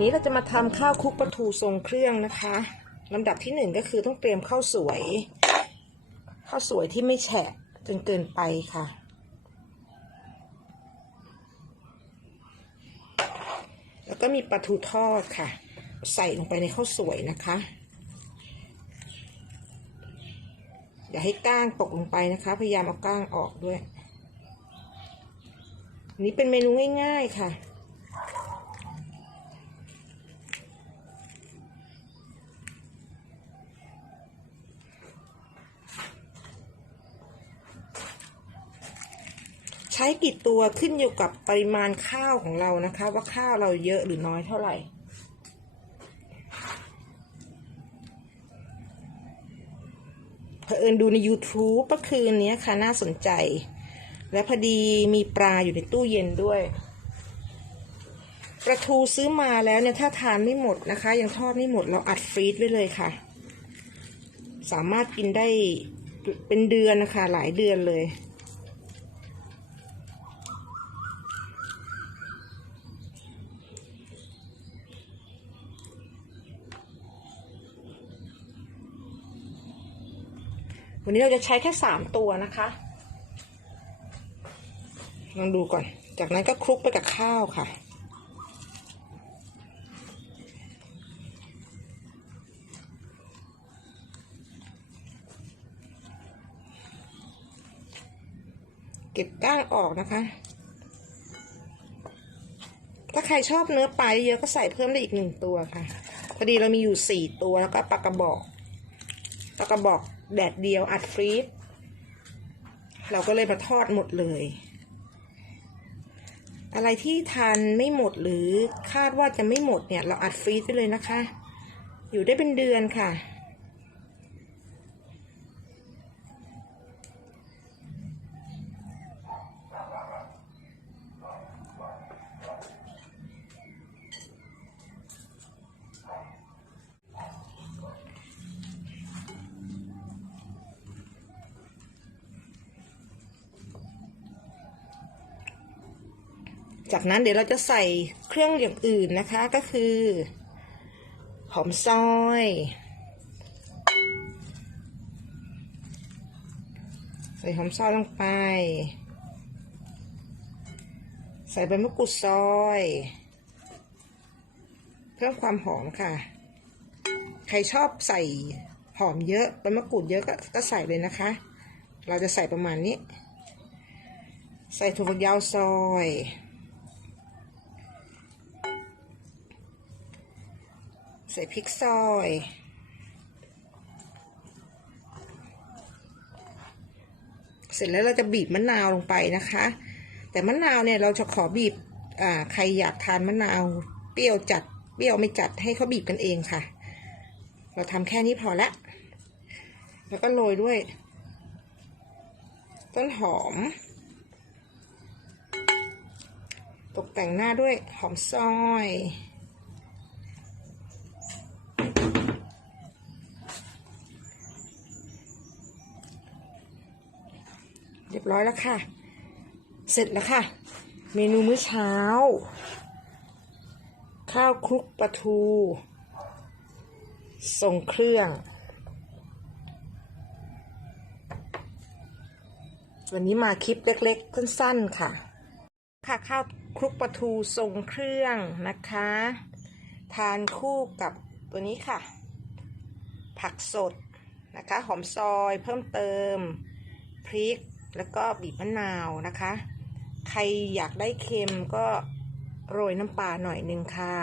นี้เราจะมาทำข้าวคลุกปลาทูทรงเครื่องนะคะลำดับที่หนึ่งก็คือต้องเตรียมข้าวสวยข้าวสวยที่ไม่แฉะจนเกินไปค่ะ แล้วก็มีปลาทูทอดค่ะ ใส่ลงไปในข้าวสวยนะคะอย่าให้ก้างตกลงไปนะคะ พยายามเอาก้างออกด้วยนนี้เป็นเมนูง่ายๆค่ะ ช้กี่ตัวขึ้นอยู่กับปริมาณข้าวของเรานะคะ ว่าข้าวเราเยอะหรือน้อยเท่าไหร่ เผอิญดูใน YouTube เมื่อคืนนี้ค่ะน่าสนใจ และพอดีมีปลาอยู่ในตู้เย็นด้วยปลาทูซื้อมาแล้วเนี่ยถ้าทานไม่หมดนะคะ ยังทอดไม่หมดเราอัดฟรีซไว้เลยค่ะ สามารถกินได้เป็นเดือนนะคะ หลายเดือนเลย วันนี้เราจะใช้แค่สามตัวนะคะลองดูก่อน จากนั้นก็คลุกไปกับข้าวค่ะ เก็บก้างออกนะคะ ถ้าใครชอบเนื้อปลาเยอะก็ใส่เพิ่มได้อีกหนึ่งตัวค่ะ พอดีเรามีอยู่สี่ตัวแล้วก็ปลากระบอก แลาก็บอกแดดเดียวอัดฟรีดเราก็เลยมาทอดหมดเลย อะไรที่ทานไม่หมดหรือคาดว่าจะไม่หมดเนี่ย เราอัดฟรีดไปเลยนะคะ อยู่ได้เป็นเดือนค่ะ จากนั้นเดี๋ยวเราจะใส่เครื่องอย่างอื่นนะคะก็คือ หอมซอย ใส่หอมซอยลงไป ใส่ใบมะกรูดซอย เพิ่มความหอมค่ะ ใครชอบใส่หอมเยอะใบมะกรูดเยอะก็ก็ใส่เลยนะคะ เราจะใส่ประมาณนี้ ใส่ถั่วฝักยาวซอย ใส่พริกซอย เสร็จแล้วเราจะบีบมะนาวลงไปนะคะ แต่มะนาวเนี่ยเราจะขอบีบอ่าใครอยากทานมะนาวเปรี้ยวจัดเปรี้ยวไม่จัดให้เขาบีบกันเองค่ะ เราทำแค่นี้พอละ แล้วก็โรยด้วย ต้นหอม ตกแต่งหน้าด้วยหอมซอย รียบร้อยแล้วค่ะ เสร็จแล้วค่ะ เมนูมื้อเช้า ข้าวคลุกปลาทูทรงเครื่อง วันนี้มาคลิปเล็กๆ สั้นๆค่ะ ค่ะข้าวคลุกปลาทูทรงเครื่องนะคะ ทานคู่กับตัวนี้ค่ะ ผักสดนะคะ หอมซอยเพิ่มเติม พริก แล้วก็บีบมะนาวนะคะ ใครอยากได้เค็มก็โรยน้ำปลาหน่อยนึงค่ะ